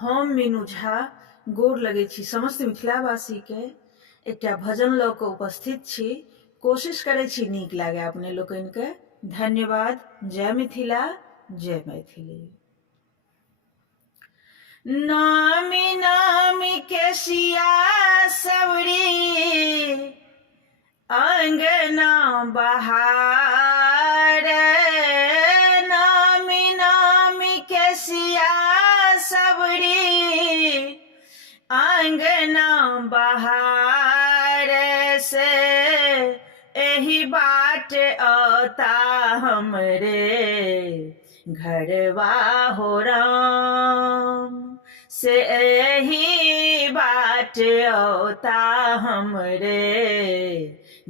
हम मीनू झा गोर लगै छी समस्त मिथिलावासी के एकटा भजन लऽ कऽ उपस्थित छी। कोशिश करै छी नीक लागे अपने लोकनि के। धन्यवाद। जय मिथिला, जय मैथिली। नामी नामी के सिया सबरी अंगना बहार, नामी नामी के सिया सबरी अंगना बहार से एही बाट औता हमरे घरवा हो राम, से एही बाट औता हमरे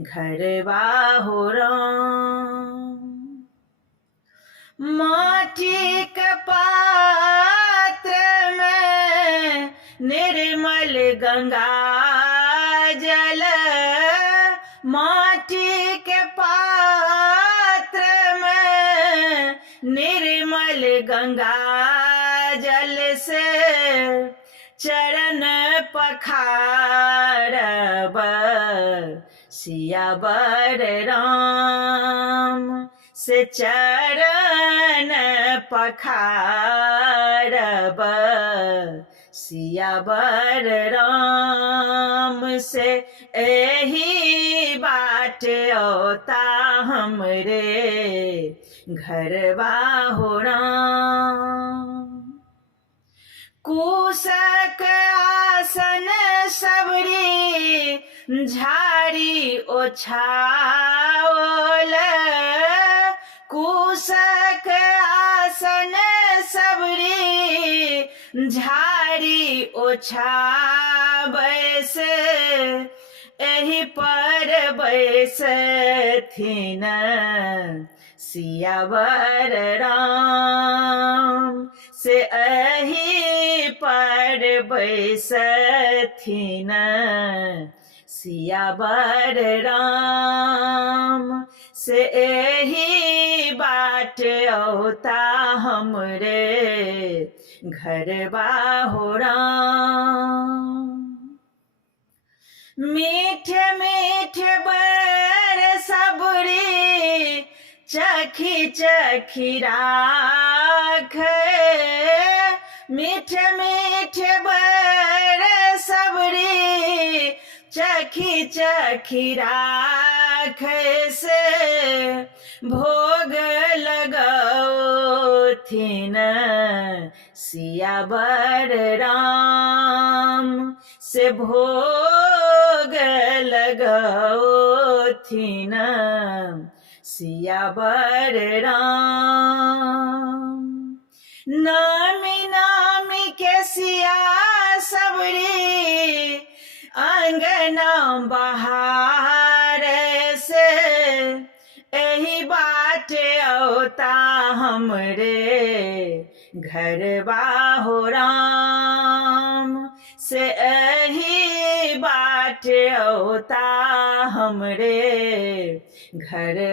घरवा हो राम। माटी के पात्र में निर्मल गंगा जल, माटी के पात्र में निर्मल गंगा जल से चरण पखारब सियावर राम, से चरण पखारब सियावर राम, से एही बाट औता हमरे घरवा हो राम। कुशक आसन सबरी झाड़ी ओछाओल, कुशक आसन सबरी झाड़ी ओछाबै से एही पर बैसथिन सियावर राम, से एही पर बैसथिन सियावर राम, से एही बाट औता हमरे घरवा हो राम। मीठे मीठे बर सबरी चखी चखी राख, मीठे मीठे बर सबरी चखी चखी राख, से भोग लगौथिन सियावर राम, से भोग लगौथिन सियावर राम। नामी नामी के सिया सबरी अंगना बहार से एही बाट औता हमरे घरवा हो राम, से एही बाट औता हमरे घर